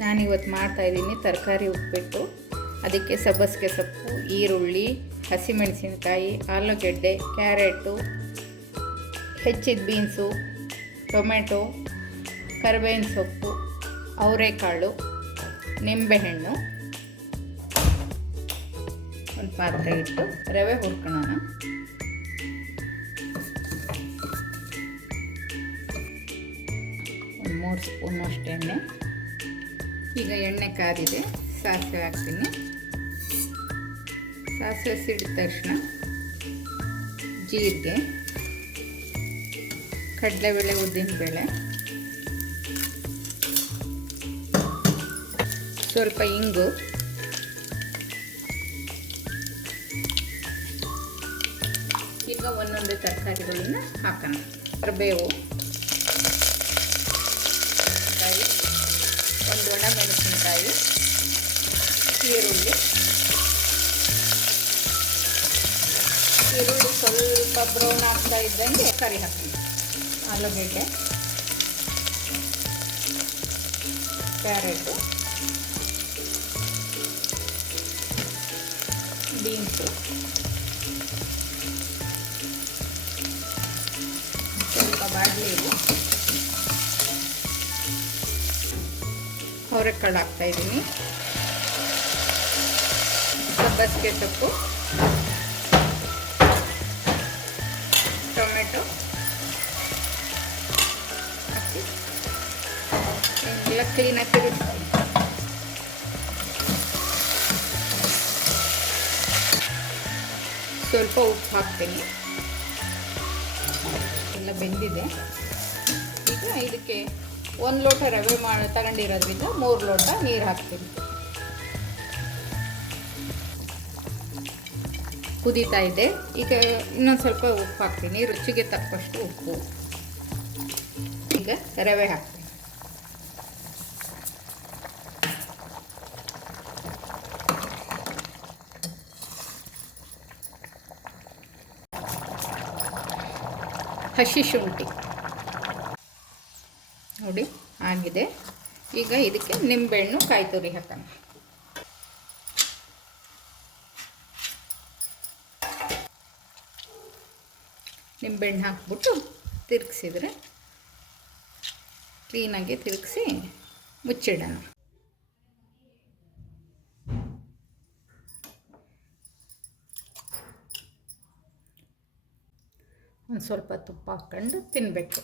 ನಾನಿವತ್ತು ಮಾಡ್ತಾಯಿದ್ದೀನಿ ತರಕಾರಿ ಉಪ್ಪಿಟ್ಟು. ಅದಕ್ಕೆ ಸಬ್ಬಸಿಗೆ ಸೊಪ್ಪು, ಈರುಳ್ಳಿ, ಹಸಿಮೆಣಸಿನಕಾಯಿ, ಆಲೂಗೆಡ್ಡೆ, ಕ್ಯಾರೆಟು, ಹೆಚ್ಚಿದ ಬೀನ್ಸು, ಟೊಮೆಟೊ, ಕರಿಬೇವಿನ ಸೊಪ್ಪು, ಅವರೆಕಾಳು, ನಿಂಬೆಹಣ್ಣು. ಒಂದು ಪಾತ್ರೆ ಇಟ್ಟು ರವೆ ಹುರ್ಕೊಳ್ಳೋಣ. ಒಂದು 3 ಸ್ಪೂನಷ್ಟು ಎಣ್ಣೆ. ಈಗ ಎಣ್ಣೆ ಕಾದಿದೆ, ಸಾಸಿವೆ ಹಾಕ್ತೀನಿ. ಸಾಸಿವೆ ಸಿಡಿದ ತಕ್ಷಣ ಜೀರಿಗೆ, ಕಡಲೆಬೇಳೆ, ಉದ್ದಿನಬೇಳೆ, ಸ್ವಲ್ಪ ಇಂಗು, ಈಗ ಒಂದೊಂದೇ ತರಕಾರಿಗಳನ್ನ ಹಾಕೋಣ. ಕರಿಬೇವು, ಒಂದು ಒಣಮೆಣಸಿನಕಾಯಿ, ಈರುಳ್ಳಿ ಸ್ವಲ್ಪ ಬ್ರೌನ್ ಆಗ್ತಾ ಇದ್ದಂಗೆ ಕರಿ ಹಾಕ್ತೀನಿ. ಆಲೂಗೆಡ್ಡೆ, ಕ್ಯಾರೆಟು, ಬೀನ್ಸು, ಸ್ವಲ್ಪ ಬಾಡಲಿ, ಅವರೆಕಾಳು ಹಾಕ್ತಾಯಿದ್ದೀನಿ, ಸಬ್ಬಸಿಗೆ ಸೊಪ್ಪು, ಟೊಮೆಟೊ ಹಾಕಿ ಎಲ್ಲ ಕ್ಲೀನಾಗಿ ತಿರುಗಿಸ್ತೀನಿ. ಸ್ವಲ್ಪ ಉಪ್ಪು ಹಾಕ್ತೀನಿ. ಎಲ್ಲ ಬೆಂದಿದೆ. ಈಗ ಇದಕ್ಕೆ 1 ಲೋಟ ರವೆ ತಗೊಂಡಿರೋದ್ರಿಂದ 3 ಲೋಟ ನೀರು ಹಾಕ್ತೀನಿ. ಕುದೀತಾ ಇದೆ. ಈಗ ಇನ್ನೊಂದು ಸ್ವಲ್ಪ ಉಪ್ಪು ಹಾಕ್ತೀನಿ, ರುಚಿಗೆ ತಕ್ಕಷ್ಟು ಉಪ್ಪು. ಈಗ ರವೆ ಹಾಕ್ತೀನಿ. ಹಸಿ ಶುಂಠಿ ನೋಡಿ ಆಗಿದೆ. ಈಗ ಇದಕ್ಕೆ ನಿಂಬೆಹಣ್ಣು, ಕಾಯಿ ತುರಿ ಹಾಕೋಣ. ನಿಂಬೆಹಣ್ಣು ಹಾಕ್ಬಿಟ್ಟು ತಿರುಗಿಸಿದ್ರೆ ಕ್ಲೀನಾಗಿ ತಿರುಗಿಸಿ ಮುಚ್ಚಿಡೋಣ. ಒಂದು ಸ್ವಲ್ಪ ತುಪ್ಪ ಹಾಕ್ಕೊಂಡು ತಿನ್ನಬೇಕು.